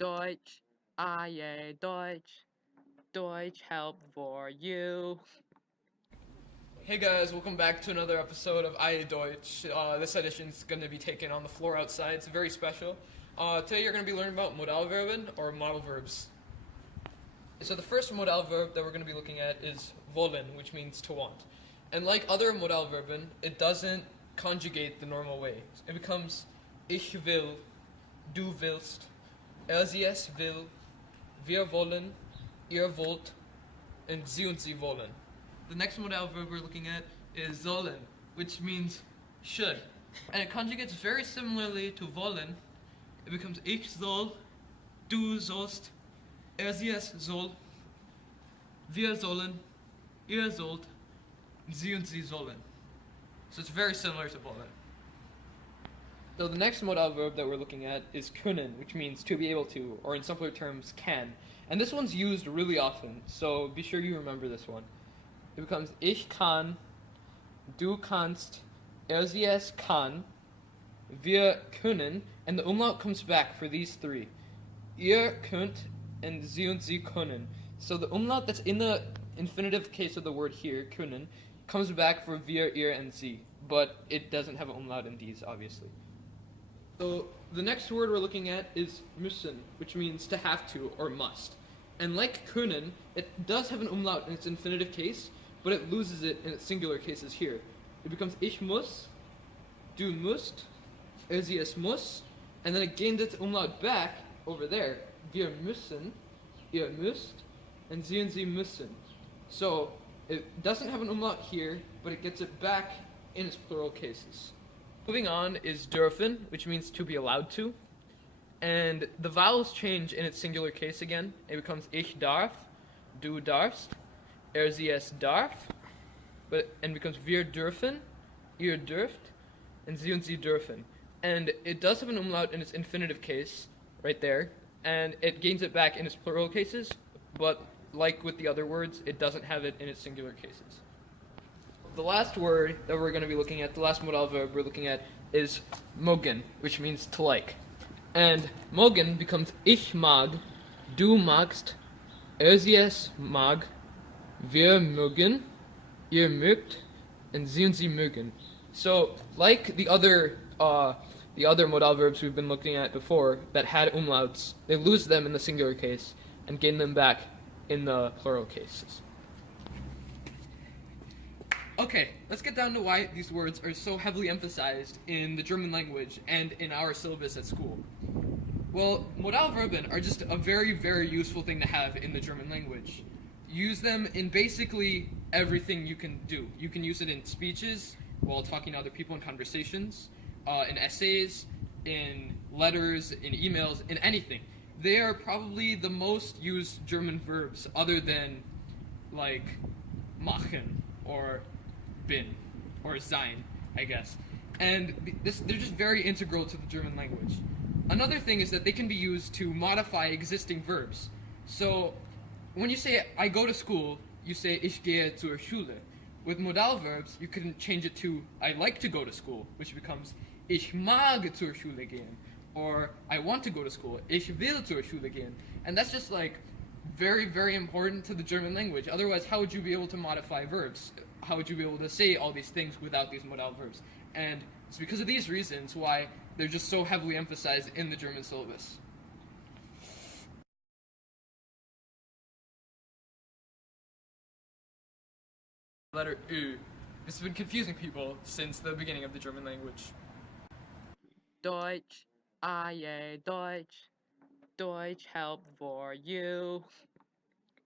Deutsch, IA Deutsch, Deutsch help for you. Hey guys, welcome back to another episode of IA Deutsch. This edition is going to be taken on the floor outside. It's very special. Today you're going to be learning about Modal Verben, or modal verbs. So the first modal verb that we're going to be looking at is wollen, which means to want. And like other modal verben, it doesn't conjugate the normal way. It becomes ich will, du willst, sie es will, wir wollen, ihr wollt, and sie und sie wollen. The next modal verb we're looking at is sollen, which means should. And it conjugates very similarly to wollen. It becomes ich soll, du sollst, sie es soll, wir sollen, ihr sollt, sie und sie sollen. So it's very similar to wollen. So the next modal verb that we're looking at is können, which means to be able to, or in simpler terms, can. And this one's used really often, so be sure you remember this one. It becomes ich kann, du kannst, sie es kann, wir können, and the umlaut comes back for these three. Ihr könnt and sie und sie können. So the umlaut that's in the infinitive case of the word here, können, comes back for wir, ihr, and sie, but it doesn't have an umlaut in these, obviously. So the next word we're looking at is müssen, which means to have to or must. And like können, it does have an umlaut in its infinitive case, but it loses it in its singular cases here. It becomes ich muss, du musst, sie es muss, and then it gains its umlaut back over there. Wir müssen, ihr müsst, and sie müssen. So it doesn't have an umlaut here, but it gets it back in its plural cases. Moving on is dürfen, which means to be allowed to. And the vowels change in its singular case again. It becomes ich darf, du darfst, sie es darf, and becomes wir dürfen, ihr dürft, and sie und sie dürfen. And it does have an umlaut in its infinitive case, right there, and it gains it back in its plural cases, but like with the other words, it doesn't have it in its singular cases. The last word that we're going to be looking at, the last modal verb we're looking at, is mögen, which means to like. And mögen becomes ich mag, du magst, sie es mag, wir mögen, ihr mögt, and sie und sie mögen. So, like the other modal verbs we've been looking at before that had umlauts, they lose them in the singular case and gain them back in the plural cases. Okay, let's get down to why these words are so heavily emphasized in the German language and in our syllabus at school. Well, modal verben are just a very, very useful thing to have in the German language. Use them in basically everything you can do. You can use it in speeches, while talking to other people in conversations, in essays, in letters, in emails, in anything. They are probably the most used German verbs other than like machen or bin or sein, I guess. And they're just very integral to the German language. Another thing is that they can be used to modify existing verbs. So when you say I go to school, you say ich gehe zur Schule. With modal verbs, you can change it to I like to go to school, which becomes ich mag zur Schule gehen. Or I want to go to school, ich will zur Schule gehen. And that's just like very, very important to the German language. Otherwise, how would you be able to modify verbs? How would you be able to say all these things without these modal verbs? And it's because of these reasons why they're just so heavily emphasized in the German syllabus. Letter Ü. This has been confusing people since the beginning of the German language. Deutsch, IA Deutsch, Deutsch help for you.